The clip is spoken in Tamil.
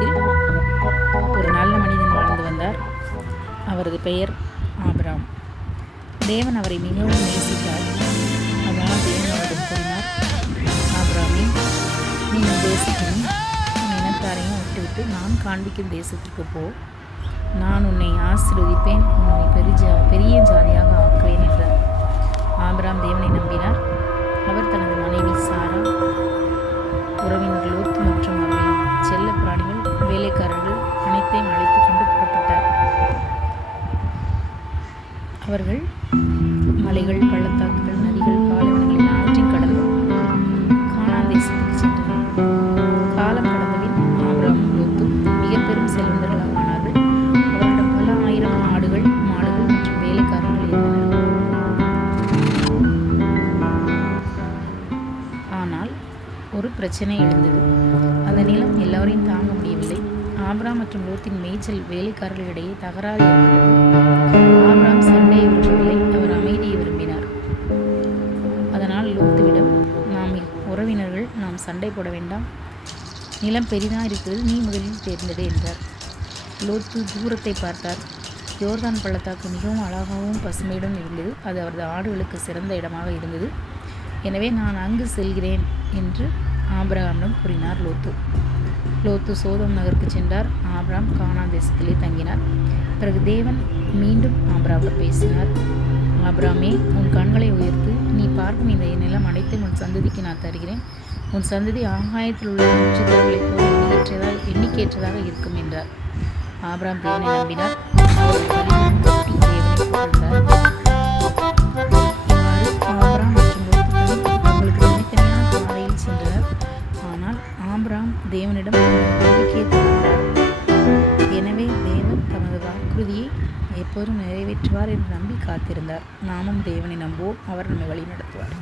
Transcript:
தேசத்தில் ஒரு நல்ல மனிதன் வாழ்ந்து வந்தார். அவரது பெயர் ஆபிரகாம். தேவன் அவரை மிகவும் நேசித்தார். அதனால் தேவன் அவரிடம் கூறினார், ஆபிரகாமே, நீ உன் தேசத்தையும் உன் இனத்தாரையும் விட்டுவிட்டு நான் காண்பிக்கும் தேசத்திற்கு போ. நான் உன்னை ஆசீர்வதிப்பேன், உன்னை பெரிய ஜாதியாக ஆக்குவேன் என்றார். ஆபிரகாம் தேவனை நம்பினார். அவர் தனது மனைவி சாரா, உறவினர் லோத் மற்றும் அவர்களின் செல்ல பிராணிகள், வேலைக்காரர்கள் அனைத்தையும் அழைத்து கொண்டு புறப்பட்டார். அவர்கள் மலைகள், பள்ளத்தாக்குகள், நதிகள், பாலைவனங்கள் எல்லாவற்றையும் கடந்து கானான் தேசத்துக்கு சென்றனர். காலம் கடந்தபின் ஆபிரகாமும் லோத்தும் மிக பெரும் செல்வந்தர்களாக ஆனார்கள். அவரிடம் பல ஆயிரம் ஆடுகள், மாடுகள் மற்றும் வேலைக்காரர்கள் இருந்தனர். ஆனால் ஒரு பிரச்சனை எழுந்தது. அந்த நிலம் எல்லாரையும் தாங்க முடியவில்லை. ஆபிரகாம் மற்றும் லோத்தின் மேய்ச்சல் வேலைக்காரர்களிடையே தகராறு ஏற்பட்டது. ஆபிரகாம் சண்டையை விரும்பவில்லை, அவர் அமைதியை விரும்பினார். அதனால் லோத்துவிடம், உறவினர்கள், நாம் சண்டை போட வேண்டாம், நிலம் பெரிதாக இருக்கிறது, நீ முதலில் தேர்ந்தெடு என்றார். லோத்து தூரத்தை பார்த்தார். யோர்தான் பள்ளத்தாக்கு மிகவும் அழகாகவும் பசுமையுடன் இருந்தது. அது அவரது ஆடுகளுக்கு சிறந்த இடமாக இருந்தது. எனவே நான் அங்கு செல்கிறேன் என்று ஆபிரகாமிடம் கூறினார் லோத்து. லோத்து சோதோம் நகருக்கு சென்றார். ஆபிரகாம் கானான் தேசத்திலே தங்கினார். பிறகு தேவன் மீண்டும் ஆபிரகாமிடம் பேசினார். ஆபிரகாமே, உன் கண்களை உயர்த்து, நீ பார்க்கும் இந்த நிலம் அனைத்தும் உன் சந்ததிக்கு நான் தருகிறேன். உன் சந்ததி ஆகாயத்தில் உள்ள நட்சத்திரங்களைப் போல எண்ணிக்கையற்றதாக இருக்கும் என்றார். ஆபிரகாம் தேவனை நம்பினார். தேவனை புகழ்ந்தார். ஆபிரகாம் மற்றும் லோத்து அவங்களுக்கு தனித்தனியான பாதையில் சென்றனர். ஆனால் ஆபிரகாம் தேவனிடம் நம்பிக்கையை தொடர்ந்தார். எனவே தேவன் தமது வாக்குறுதியை எப்போதும் நிறைவேற்றுவார் என்று நம்பி காத்திருந்தார். நாமும் தேவனை நம்புவோம். அவர் நம்மை வழி நடத்துவார்.